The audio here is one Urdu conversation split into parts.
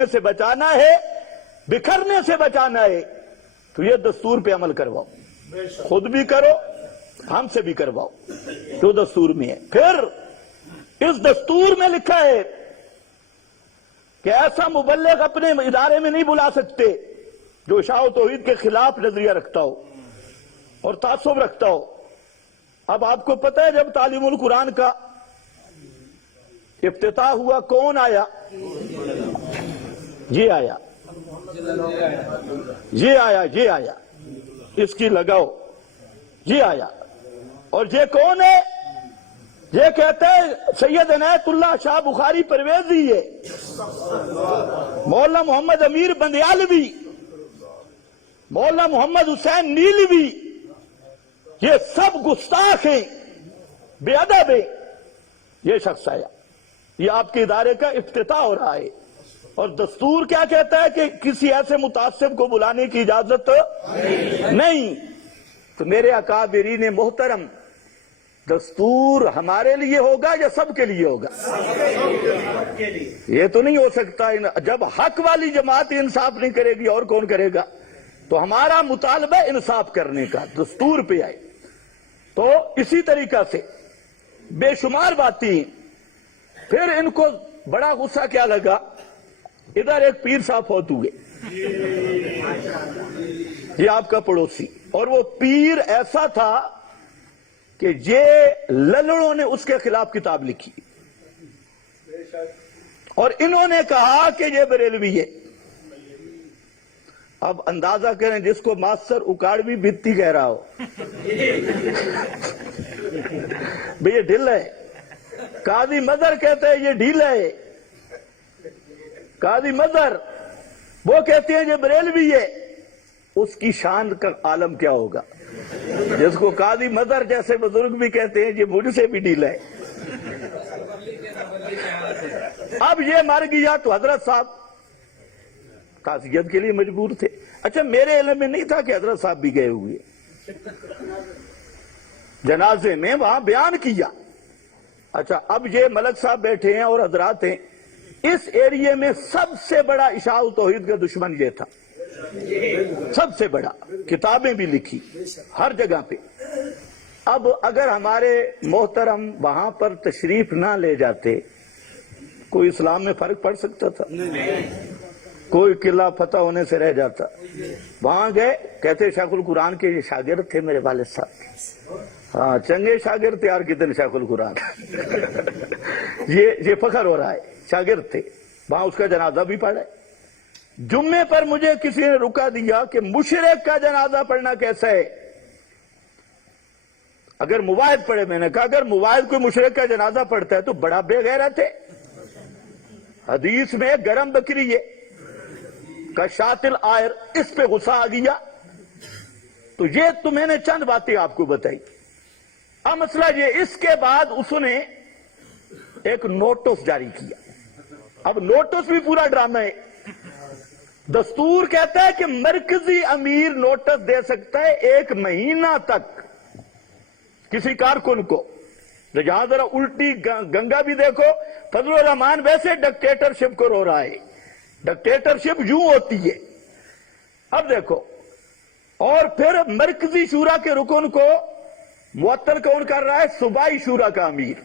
سے بچانا ہے، بکھرنے سے بچانا ہے تو یہ دستور پہ عمل کرواؤ، خود بھی کرو ہم سے بھی کرواؤ جو دستور میں ہے۔ پھر اس دستور میں لکھا ہے کہ ایسا مبلغ اپنے ادارے میں نہیں بلا سکتے جو اشاعت و توحید کے خلاف نظریہ رکھتا ہو اور تعصب رکھتا ہو۔ اب آپ کو پتہ ہے جب تعلیم القرآن کا افتتاح ہوا کون آیا؟ یہ آیا، یہ آیا، یہ آیا، اس کی لگاؤ، یہ آیا۔ اور یہ کون ہے؟ یہ کہتے ہیں سید عنایت اللہ شاہ بخاری پرویزی ہے، مولانا محمد امیر بندیالوی، مولانا محمد حسین نیلوی، یہ سب گستاخ ہیں، بے ادب ہیں۔ یہ شخص آیا، یہ آپ کے ادارے کا افتتاح ہو رہا ہے، اور دستور کیا کہتا ہے کہ کسی ایسے متعصب کو بلانے کی اجازت نہیں۔ تو میرے اکابرین محترم، دستور ہمارے لیے ہوگا یا سب کے لیے ہوگا؟ یہ تو نہیں ہو سکتا، جب حق والی جماعت انصاف نہیں کرے گی اور کون کرے گا؟ تو ہمارا مطالبہ انصاف کرنے کا، دستور پہ آئے۔ تو اسی طریقہ سے بے شمار باتیں۔ پھر ان کو بڑا غصہ کیا لگا، ادھر ایک پیر صاحب فوت ہوئے، یہ آپ کا پڑوسی، اور وہ پیر ایسا تھا کہ یہ للڑوں نے اس کے خلاف کتاب لکھی اور انہوں نے کہا کہ یہ بریلوی ہے۔ اب اندازہ کریں جس کو ماسٹر اکاڑوی بھتی کہہ رہا ہو، بھئی یہ ڈھل ہے۔ قاضی مظہر کہتے ہیں یہ ڈھیل ہے، قاضی مظہر وہ کہتے ہیں یہ بریلوی ہے۔ اس کی شان کا عالم کیا ہوگا جس کو قاضی مظہر جیسے بزرگ بھی کہتے ہیں یہ مجھ سے بھی ڈھیل ہے۔ اب یہ مر گیا تو حضرت صاحب تعزیت کے لیے مجبور تھے۔ اچھا میرے علم میں نہیں تھا کہ حضرت صاحب بھی گئے ہوئے، جنازے میں وہاں بیان کیا۔ اچھا اب یہ ملک صاحب بیٹھے ہیں اور حضرات ہیں، اس ایریے میں سب سے بڑا اشاعت و توحید کا دشمن یہ تھا، سب سے بڑا، کتابیں بھی لکھی ہر جگہ پہ۔ اب اگر ہمارے محترم وہاں پر تشریف نہ لے جاتے کوئی اسلام میں فرق پڑ سکتا تھا؟ کوئی قلعہ فتح ہونے سے رہ جاتا؟ وہاں گئے، کہتے شیخ القرآن کے یہ شاگرد تھے میرے والد صاحب، ہاں چنگے شاگرد تھے، کتنے شیخ القرآن یہ فخر ہو رہا ہے، شاگرد تھے، وہاں اس کا جنازہ بھی پڑھا ہے۔ جمعے پر مجھے کسی نے رکا دیا کہ مشرک کا جنازہ پڑھنا کیسا ہے؟ اگر مواحد پڑھے، میں نے کہا اگر مواحد کوئی مشرک کا جنازہ پڑھتا ہے تو بڑا بے غیرت ہے۔ حدیث میں گرم بکری ہے کا شاتل آئر، اس پہ غصہ آ گیا۔ تو یہ تو میں نے چند باتیں آپ کو بتائی۔ اب مسئلہ یہ، اس کے بعد اس نے ایک نوٹس جاری کیا۔ اب نوٹس بھی پورا ڈرامہ ہے۔ دستور کہتا ہے کہ مرکزی امیر نوٹس دے سکتا ہے 1 مہینہ تک کسی کارکن کو۔ جہاں ذرا الٹی گنگا بھی دیکھو، فضل الرحمان ویسے ڈکٹیٹرشپ کو رو رہا ہے، ڈکٹیٹرشپ یوں ہوتی ہے۔ اب دیکھو، اور پھر مرکزی شورا کے رکن کو معطل کون کر رہا ہے؟ صوبائی شورا کا امیر۔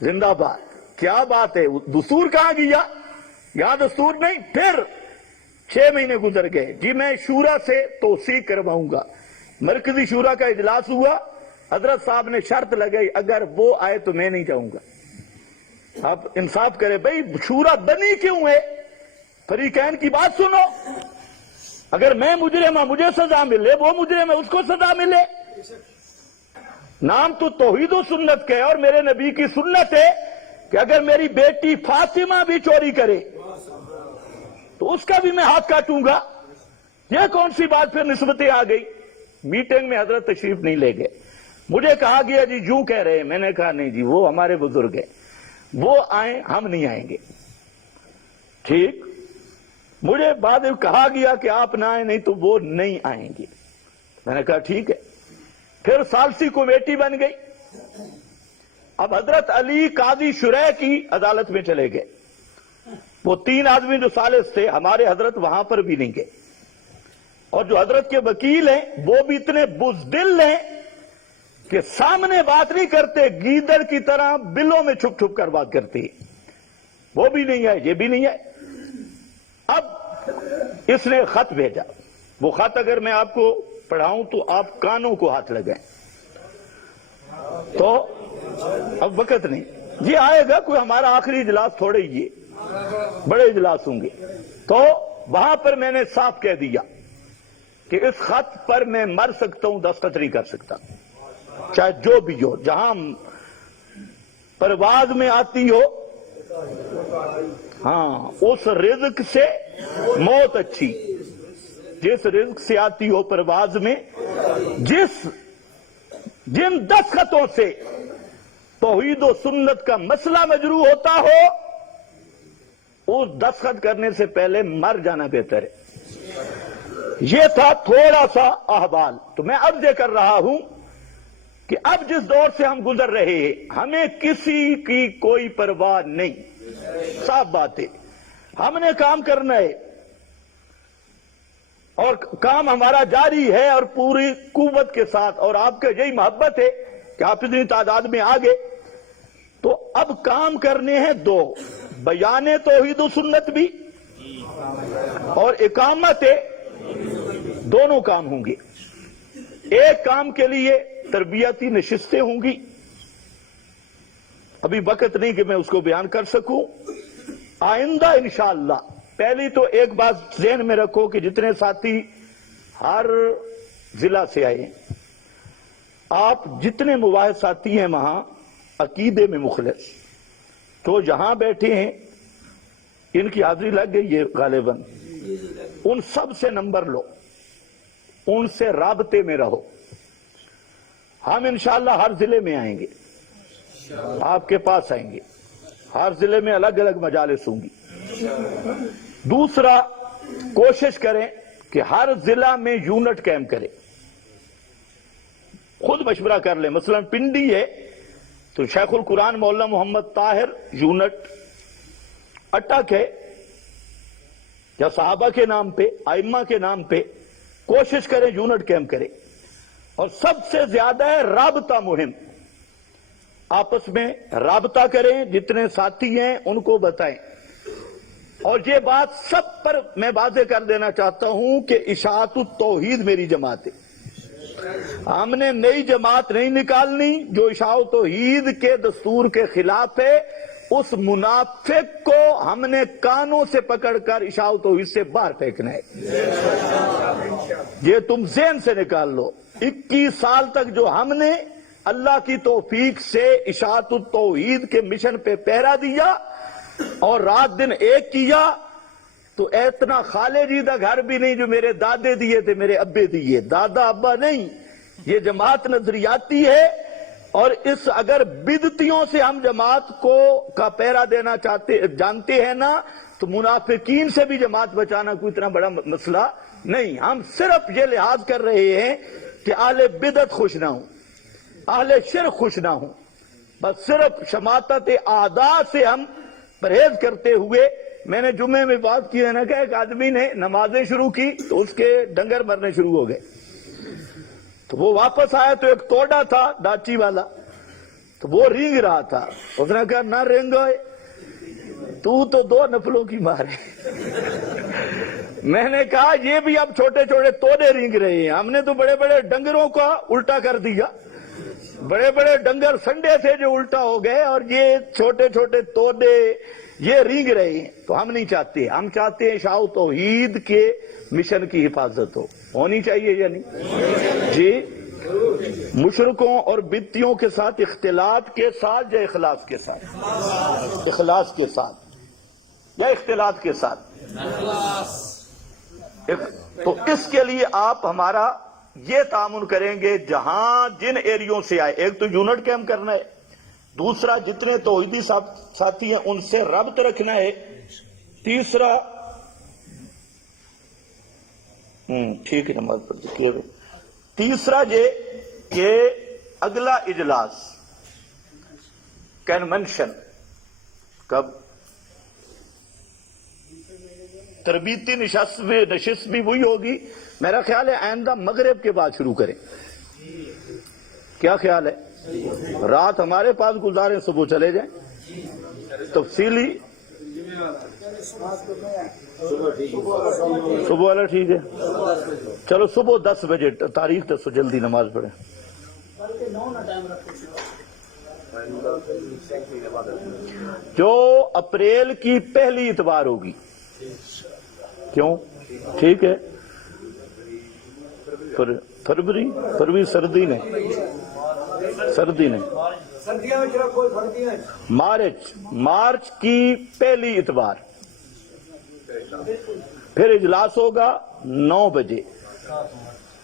زندہ باد، کیا بات ہے، دستور کہاں گیا؟ یہاں دستور نہیں۔ پھر 6 مہینے گزر گئے، جی میں شورا سے توثیق کرواؤں گا۔ مرکزی شورا کا اجلاس ہوا، حضرت صاحب نے شرط لگائی اگر وہ آئے تو میں نہیں جاؤں گا۔ اب انصاف کرے بھئی، شورا بنی کیوں ہے؟ فریقین کی بات سنو، اگر میں مجرم ہوں مجھے سزا ملے، وہ مجرم ہے اس کو سزا ملے۔ نام تو توحید و سنت کا ہے، اور میرے نبی کی سنت ہے کہ اگر میری بیٹی فاطمہ بھی چوری کرے تو اس کا بھی میں ہاتھ کاٹوں گا۔ یہ کون سی بات پھر نسبتیں آ گئی؟ میٹنگ میں حضرت تشریف نہیں لے گئے، مجھے کہا گیا جی یوں کہہ رہے ہیں، میں نے کہا نہیں جی وہ ہمارے بزرگ ہیں، وہ آئیں ہم نہیں آئیں گے۔ ٹھیک، مجھے بعد میں کہا گیا کہ آپ نہ آئیں، نہیں تو وہ نہیں آئیں گے۔ میں نے کہا ٹھیک ہے۔ پھر ثالثی کمیٹی بن گئی۔ اب حضرت علی قاضی شرح کی عدالت میں چلے گئے، وہ 3 آدمی جو ثالث تھے ہمارے حضرت وہاں پر بھی نہیں گئے، اور جو حضرت کے وکیل ہیں وہ بھی اتنے بزدل ہیں کہ سامنے بات نہیں کرتے، گیدڑ کی طرح بلوں میں چھپ چھپ کر بات کرتے ہیں۔ وہ بھی نہیں آئے، یہ بھی نہیں آئے۔ اب اس نے خط بھیجا، وہ خط اگر میں آپ کو پڑھاؤں تو آپ کانوں کو ہاتھ لگائیں، تو اب وقت نہیں، یہ آئے گا کوئی ہمارا آخری اجلاس تھوڑے ہی، یہ بڑے اجلاس ہوں گے۔ تو وہاں پر میں نے صاف کہہ دیا کہ اس خط پر میں مر سکتا ہوں، دستخط نہیں کر سکتا، چاہے جو بھی ہو، جہاں پرواز میں آتی ہو، ہاں اس رزق سے موت اچھی، جس رزق سے آتی ہو پرواز میں، جن دستخطوں سے توحید و سنت کا مسئلہ مجروح ہوتا ہو، اس دستخط کرنے سے پہلے مر جانا بہتر ہے۔ یہ تھا تھوڑا سا احوال۔ تو میں اب یہ کر رہا ہوں کہ اب جس دور سے ہم گزر رہے ہیں، ہمیں کسی کی کوئی پرواہ نہیں، صاف بات ہے، ہم نے کام کرنا ہے اور کام ہمارا جاری ہے اور پوری قوت کے ساتھ، اور آپ کا یہی محبت ہے کہ آپ اتنی تعداد میں آگے۔ تو اب کام کرنے ہیں 2، بیان توحید و سنت بھی اور اقامت، دونوں کام ہوں گے۔ ایک کام کے لیے تربیتی نشستیں ہوں گی، ابھی وقت نہیں کہ میں اس کو بیان کر سکوں، آئندہ انشاءاللہ۔ پہلی تو ایک بات ذہن میں رکھو کہ جتنے ساتھی ہر ضلع سے آئے ہیں، آپ جتنے مواحد ساتھی ہیں وہاں عقیدے میں مخلص، تو جہاں بیٹھے ہیں ان کی حاضری لگ گئی ہے غالباً، ان سب سے نمبر لو، ان سے رابطے میں رہو۔ ہم انشاءاللہ ہر ضلع میں آئیں گے، آپ کے پاس آئیں گے، ہر ضلع میں الگ الگ مجالس ہوں گی۔ دوسرا، کوشش کریں کہ ہر ضلع میں یونٹ قائم کریں، خود مشورہ کر لیں۔ مثلا پنڈی ہے تو شیخ القرآن مولانا محمد طاہر یونٹ، اٹک ہے یا صحابہ کے نام پہ، ائمہ کے نام پہ کوشش کریں یونٹ قائم کریں۔ اور سب سے زیادہ ہے رابطہ مہم، آپس میں رابطہ کریں، جتنے ساتھی ہیں ان کو بتائیں۔ اور یہ بات سب پر میں واضح کر دینا چاہتا ہوں کہ اشاعت التوحید میری جماعت ہے، ہم نے نئی جماعت نہیں نکالنی جو اشاعت التوحید کے دستور کے خلاف ہے۔ اس منافق کو ہم نے کانوں سے پکڑ کر اشاعت التوحید سے باہر پھینکنا ہے، یہ تم ذہن سے نکال لو۔ 21 سال تک جو ہم نے اللہ کی توفیق سے اشاعت التوحید کے مشن پہ پہرا دیا اور رات دن ایک کیا، تو اتنا خالجیدہ گھر بھی نہیں جو میرے دادے دیے تھے، میرے ابے دیے، دادا ابا نہیں، یہ جماعت نظریاتی ہے۔ اور اس اگر بدعتیوں سے ہم جماعت کو کا پہرا دینا جانتے ہیں نا، تو منافقین سے بھی جماعت بچانا کوئی اتنا بڑا مسئلہ نہیں۔ ہم صرف یہ لحاظ کر رہے ہیں کہ اہل بدعت خوش نہ ہوں، اہل شرک خوش نہ ہوں، بس صرف شماتت اعداء سے ہم پرہیز کرتے ہوئے۔ میں نے جمعے میں بات کی ہے نا کہ ایک آدمی نے نمازیں شروع کی تو اس کے ڈنگر مرنے شروع ہو گئے، تو وہ واپس آیا تو ایک توڑا تھا ڈاچی والا، تو وہ رینگ رہا تھا، اس نے کہا نہ رینگوئے، تو 2 نفلوں کی مارے۔ میں نے کہا یہ بھی اب چھوٹے چھوٹے توڑے رینگ رہے ہیں، ہم نے تو بڑے بڑے ڈنگروں کا الٹا کر دیا، بڑے بڑے ڈنگر سنڈے سے جو الٹا ہو گئے، اور یہ چھوٹے چھوٹے توڑے یہ رینگ رہے ہیں۔ تو ہم نہیں چاہتے، ہم چاہتے ہیں اشاعت توحید کے مشن کی حفاظت ہونی چاہیے یا نہیں جی؟ مشرکوں اور بدعتیوں کے ساتھ اختلاط کے ساتھ یا اخلاص کے ساتھ؟ اخلاص کے ساتھ یا اختلاط کے ساتھ؟ تو اس کے لیے آپ ہمارا یہ تعاون کریں گے، جہاں جن ایریوں سے آئے، ایک تو یونٹ قائم کرنا ہے، دوسرا جتنے توحیدی ساتھی ہیں ان سے ربط رکھنا ہے، تیسرا ٹھیک ہے نماز پڑھ، تیسرا یہ کہ اگلا اجلاس کنونشن کب تربیتی نشست بھی وہی ہوگی. میرا خیال ہے آئندہ مغرب کے بعد شروع کریں. کیا خیال ہے؟ رات ہمارے پاس گزاریں, صبح چلے جائیں. تفصیلی صبح والا ٹھیک ہے. چلو صبح 10 بجے تاریخ تو جلدی نماز پڑھیں. جو اپریل کی پہلی اتوار ہوگی. کیوں؟ ٹھیک ہے. فروری سردی نے مارچ کی پہلی اتوار. پھر اجلاس ہوگا 9 بجے.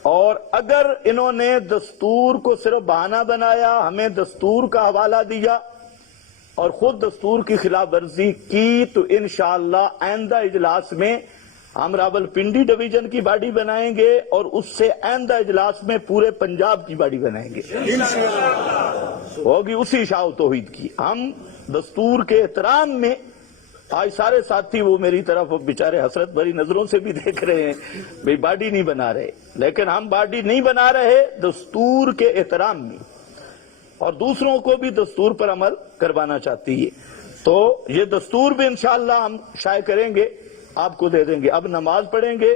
اور اگر انہوں نے دستور کو صرف بہانہ بنایا, ہمیں دستور کا حوالہ دیا اور خود دستور کی خلاف ورزی کی, تو انشاءاللہ آئندہ اجلاس میں ہم راولپنڈی ڈویژن کی باڈی بنائیں گے اور اس سے آئندہ اجلاس میں پورے پنجاب کی باڈی بنائیں گے. ہوگی اسی شاہ توحید کی. ہم دستور کے احترام میں, آج سارے ساتھی وہ میری طرف بیچارے حسرت بھری نظروں سے بھی دیکھ رہے ہیں, بھئی باڈی نہیں بنا رہے, لیکن ہم باڈی نہیں بنا رہے دستور کے احترام میں, اور دوسروں کو بھی دستور پر عمل کروانا چاہتی ہے. تو یہ دستور بھی انشاءاللہ ہم شائع کریں گے, آپ کو دے دیں گے. اب نماز پڑھیں گے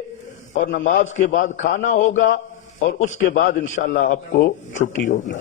اور نماز کے بعد کھانا ہوگا اور اس کے بعد انشاءاللہ آپ کو چھٹی ہوگی.